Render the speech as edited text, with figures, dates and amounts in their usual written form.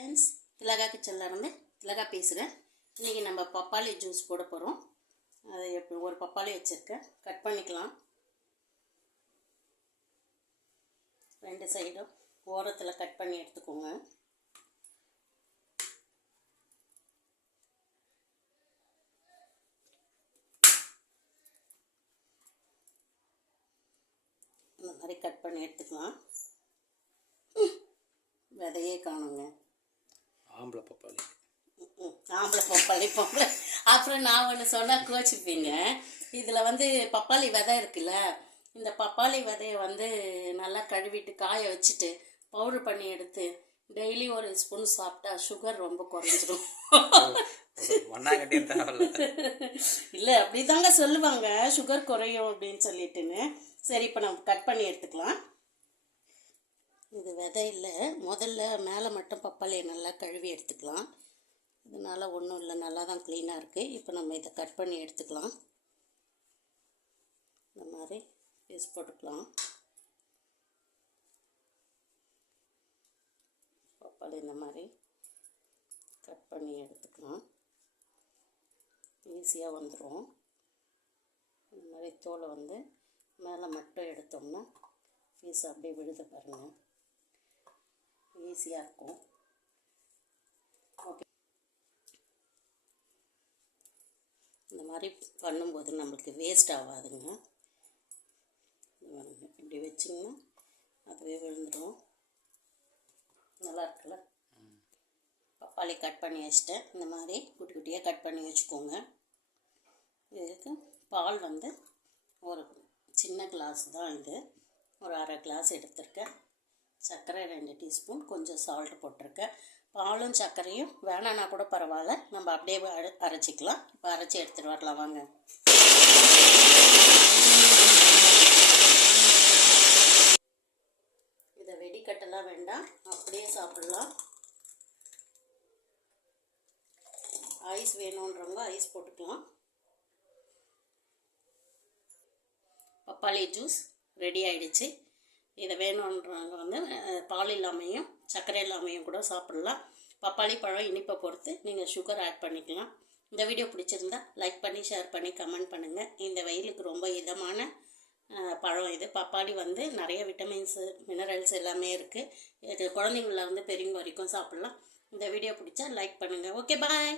Friends, திலகா கிச்சனில் இருந்து திலகா பேசுகிறேன். இன்றைக்கி நம்ம பப்பாளி ஜூஸ் போட போகிறோம். அதை எப்படி ஒரு பப்பாளி வச்சுருக்கேன், கட் பண்ணிக்கலாம். ரெண்டு சைடும் ஓரத்தில் கட் பண்ணி எடுத்துக்கோங்க. இந்த மாதிரி கட் பண்ணி எடுத்துக்கலாம். விதையே காணுங்க. ஆம்பளை பப்பாளி பொம்பளை. அப்புறம் நான் ஒன்று சொன்னால் கோச்சிப்பீங்க. இதில் வந்து பப்பாளி விதை இருக்குல்ல, இந்த பப்பாளி விதையை வந்து நல்லா கழுவிட்டு காய வச்சுட்டு பவுடர் பண்ணி எடுத்து டெய்லி ஒரு ஸ்பூன் சாப்பிட்டா சுகர் ரொம்ப குறைஞ்சிடும். இல்லை, அப்படி தாங்க சொல்லுவாங்க, சுகர் குறையும் அப்படின்னு சொல்லிட்டுன்னு. சரி, இப்போ நம்ம கட் பண்ணி எடுத்துக்கலாம். இது விதை இல்லை, முதல்ல மேலே மட்டும் பப்பாளியை நல்லா கழுவி எடுத்துக்கலாம். இதனால் ஒன்றும் இல்லை, நல்லா தான் க்ளீனாக இருக்குது. இப்போ நம்ம இதை கட் பண்ணி எடுத்துக்கலாம். இந்த மாதிரி பீஸ் போட்டுக்கலாம். பப்பாளி இந்த மாதிரி கட் பண்ணி எடுத்துக்கலாம். ஈஸியாக வந்துடும். இந்த மாதிரி தோலை வந்து மேலே மட்டும் எடுத்தோம்னா பீஸ் அப்படியே விழுத பாருங்கள், ஈஸியாக இருக்கும். ஓகே, இந்த மாதிரி பண்ணும்போது நம்மளுக்கு வேஸ்ட் ஆகாதுங்க. இப்படி வச்சிங்கன்னா அதுவே விழுந்துடும். நல்லா இருக்குல்ல? பப்பாளி கட் பண்ணி வச்சுட்டேன். இந்த மாதிரி குட்டி குட்டியாக கட் பண்ணி வச்சுக்கோங்க. இதுக்கு பால் வந்து ஒரு சின்ன கிளாஸ் தான், இது ஒரு அரை கிளாஸ் எடுத்திருக்கேன். சர்க்கரை 2 டீஸ்பூன், கொஞ்சம் சால்ட் போட்டிருக்கேன். பாலும் சர்க்கரையும் வேணான்னா கூட பரவாயில்ல, நம்ம அப்படியே அரைச்சிக்கலாம். இப்போ அரைச்சி எடுத்துகிட்டு வரலாம் வாங்க. இதை வெடிக்கட்டெல்லாம் வேண்டாம், அப்படியே சாப்பிட்லாம். ஐஸ் வேணுன்றவங்க ஐஸ் போட்டுக்கலாம். பப்பாளி ஜூஸ் ரெடி ஆகிடுச்சு. இதை வேணுன்றவங்க வந்து பால் இல்லாமையும் சர்க்கரை இல்லாமையும் கூட சாப்பிட்லாம். பப்பாளி பழம் இனிப்பை பொறுத்து நீங்கள் சுகர் ஆட் பண்ணிக்கலாம். இந்த வீடியோ பிடிச்சிருந்தா லைக் பண்ணி, ஷேர் பண்ணி, கமெண்ட் பண்ணுங்கள். இந்த வெயிலுக்கு ரொம்ப இதமான பழம் இது. பப்பாளி வந்து நிறைய விட்டமின்ஸு, மினரல்ஸ் எல்லாமே இருக்குது. இது குழந்தைங்கள இருந்து பெரியவங்க வரைக்கும் சாப்பிட்லாம். இந்த வீடியோ பிடிச்சா லைக் பண்ணுங்கள். ஓகே, பாய்.